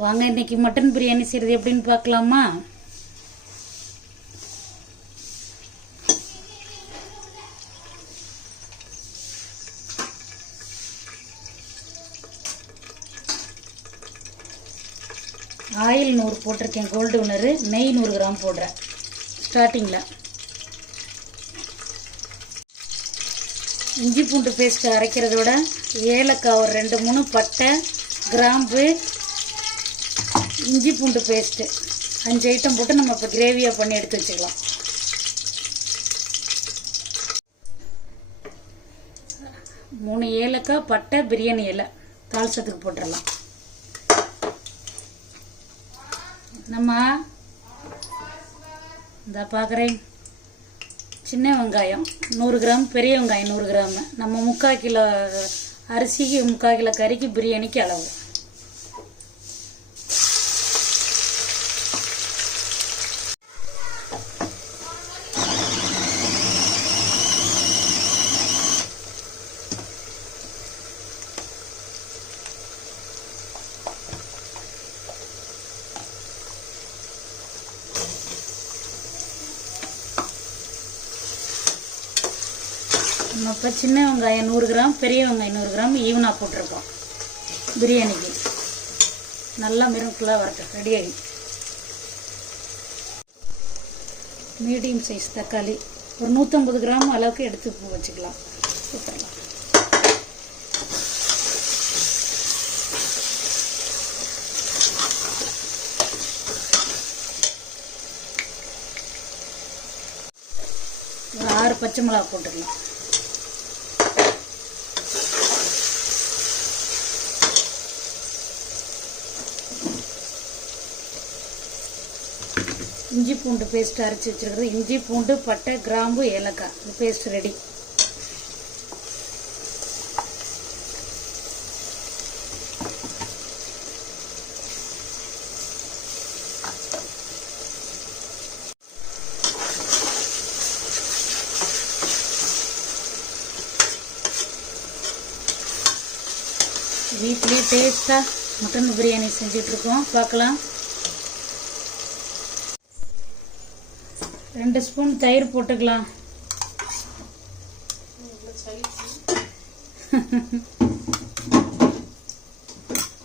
வாங்க இன்னைக்கு மட்டன் பிரியாணி செய்யறது எப்படின்னு பார்க்கலாமா? ஆயில் 100 போட்டிருக்கேன், கோல்டு வினர். நெய் 100 கிராம் போடுறேன் ஸ்டார்டிங்கில். இஞ்சி பூண்டு பேஸ்ட் அரைக்கிறதோட ஏலக்காய் ஒரு 2-3, பட்டை, கிராம்பு, இஞ்சி பூண்டு பேஸ்ட்டு 5 ஐட்டம் போட்டு நம்ம இப்போ கிரேவியாக பண்ணி எடுத்து வச்சுக்கலாம். மூணு ஏலக்காய், பட்டை, பிரியாணி இலை தாளிச்சத்துக்கு போட்டுடலாம். நம்ம இந்த பார்க்குறேன் சின்ன வெங்காயம் 100 கிராம், பெரிய வெங்காயம் 100 கிராம். நம்ம 3/4 கிலோ அரிசிக்கு 3/4 கிலோ கறிக்கு பிரியாணிக்கு அளவு. நம்ம இப்போ சின்ன வெங்காயம் 100 கிராம், பெரிய வெங்காயம் 100 கிராம் ஈவனாக போட்டிருக்கோம். பிரியாணிக்கு நல்லா மிருக்குலாக வரட்டும். ரெடியாகி மீடியம் சைஸ் தக்காளி ஒரு 150 கிராம் அளவுக்கு எடுத்து வச்சுக்கலாம். போட்டுடலாம். ஒரு 6 பச்சை மிளகா போட்டுக்கலாம். இஞ்சி பூண்டு பேஸ்ட் அரைச்சி வச்சிருக்கிறது. இஞ்சி பூண்டு, பட்டை, கிராம்பு, ஏலக்காய் இந்த பேஸ்ட் ரெடி. வீட்லேயே டேஸ்ட்டாக மட்டன் பிரியாணி செஞ்சிட்ருக்கோம், பார்க்கலாம். 2 ஸ்பூன் தயிர் போட்டுக்கலாம்.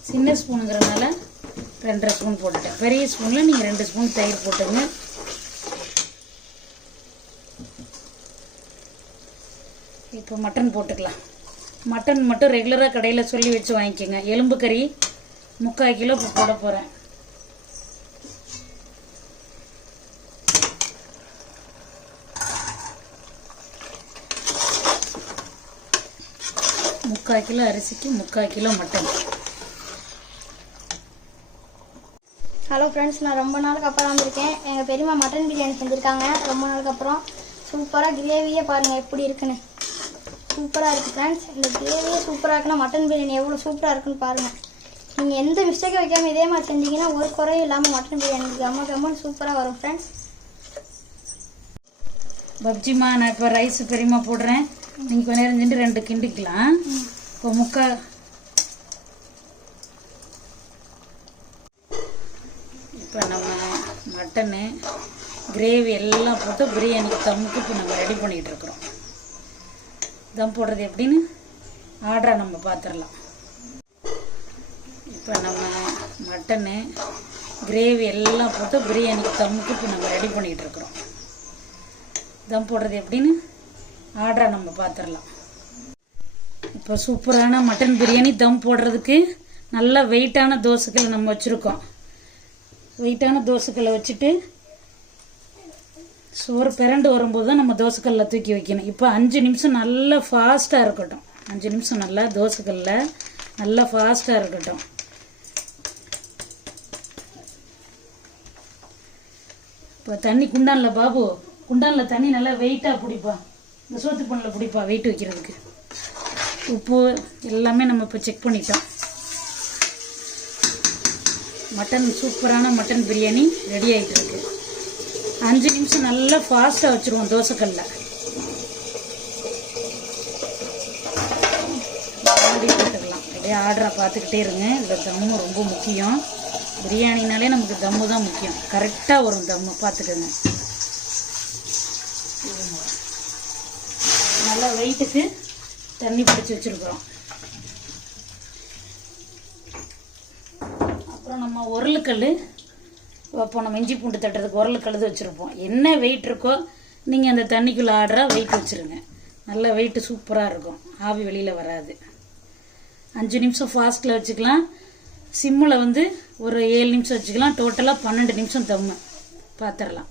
சின்ன ஸ்பூனுங்கிறதுனால 2.5 ஸ்பூன் போட்டுட்டேன். பெரிய ஸ்பூனில் நீங்கள் 2 ஸ்பூன் தயிர் போட்டுங்க. இப்போ மட்டன் போட்டுக்கலாம். மட்டன் மட்டும் ரெகுலராக கடையில் சொல்லி வச்சு வாங்கிக்கோங்க. எலும்பு கறி 3/4 கிலோ இப்போ போட போகிறேன். முக்கால் கிலோ அரிசிக்கு 3/4 கிலோ மட்டன். ஹலோ ஃப்ரெண்ட்ஸ், நான் ரொம்ப நாளுக்கு அப்புறம் வந்திருக்கேன். எங்கள் பெரியம்மா மட்டன் பிரியாணி செஞ்சுருக்காங்க ரொம்ப நாளுக்கு அப்புறம். சூப்பராக கிரேவியே பாருங்கள் எப்படி இருக்குன்னு. சூப்பராக இருக்குது ஃப்ரெண்ட்ஸ். இந்த கிரேவியே சூப்பராக இருக்குன்னா மட்டன் பிரியாணி எவ்வளோ சூப்பராக இருக்குன்னு பாருங்கள். நீங்கள் எந்த மிஸ்டேக்கும் வைக்காமல் இதே மாதிரி செஞ்சீங்கன்னா ஒரு குறையும் இல்லாமல் மட்டன் பிரியாணி கம்மன்னு சூப்பராக வரும் ஃப்ரெண்ட்ஸ். பப்ஜிமா நான் இப்போ ரைஸ் பெரியமா போடுறேன். நீங்கள் கொஞ்சம் நேரம் செஞ்சு 2 கிண்டிக்கலாம். இப்போ இப்போ நம்ம மட்டனு கிரேவி எல்லாம் போட்டு பிரியாணிக்கு தம்முக்கு இப்போ நம்ம ரெடி பண்ணிகிட்டு இருக்கிறோம். தம் போடுறது எப்படின்னு ஆர்டராக நம்ம பார்த்துடலாம். இப்போ நம்ம மட்டனு கிரேவி எல்லாம் போட்டு பிரியாணிக்கு தம்முக்கு இப்போ நம்ம ரெடி பண்ணிகிட்டு இருக்கிறோம். தம் போடுறது எப்படின்னு ஆர்டராக நம்ம பார்த்துடலாம். இப்போ சூப்பரான மட்டன் பிரியாணி தம் போடுறதுக்கு நல்லா வெயிட்டான தோசைக்கல் நம்ம வச்சுருக்கோம். வெயிட்டான தோசைக்கல்லை வச்சுட்டு சோறு பிறண்டு வரும்போது தான் நம்ம தோசைக்கல்லில் தூக்கி வைக்கணும். இப்போ 5 நிமிஷம் நல்லா ஃபாஸ்ட்டாக இருக்கட்டும். 5 நிமிஷம் நல்லா தோசைக்கல்லில் நல்லா ஃபாஸ்ட்டாக இருக்கட்டும். இப்போ தண்ணி குண்டானில் பாபு, குண்டானில் தண்ணி நல்லா வெயிட்டாக பிடிப்பா. இந்த சோத்து பண்ணில் பிடிப்பா வெயிட் வைக்கிறதுக்கு. உப்பு எல்லாமே நம்ம இப்போ செக் பண்ணிட்டோம். மட்டன் சூப்பரான மட்டன் பிரியாணி ரெடி ஆகிட்டு இருக்கு. 5 நிமிஷம் நல்லா ஃபாஸ்ட்டாக வச்சுருவோம் தோசைக்கல்ல. மூடி போட்டுக்கலாம். அப்படியே ஆர்டரை பார்த்துக்கிட்டே இருங்க. இந்த தம்மு ரொம்ப முக்கியம். பிரியாணினாலே நமக்கு தம்மு தான் முக்கியம். கரெக்டாக வரும் தம்மு, பார்த்துக்கோங்க. நல்லா வெயிட்டுக்கு தண்ணி பிடிச்சி வச்சுருக்குறோம். அப்புறம் நம்ம உருளைக்கல் வைப்போம். நம்ம இஞ்சி பூண்டு தட்டுறதுக்கு உருளைக்கல் வச்சுருப்போம். என்ன வெயிட் இருக்கோ நீங்கள் அந்த தண்ணிக்குள்ளே ஆர்டராக வெயிட் வச்சுருங்க. நல்ல வெயிட்டு சூப்பராக இருக்கும். ஆவி வெளியில் வராது. 5 நிமிஷம் ஃபாஸ்ட்டில் வச்சுக்கலாம். சிம்மில் வந்து ஒரு 7 நிமிஷம் வச்சுக்கலாம். டோட்டலாக 12 நிமிஷம் தம்மு பார்த்துடலாம்.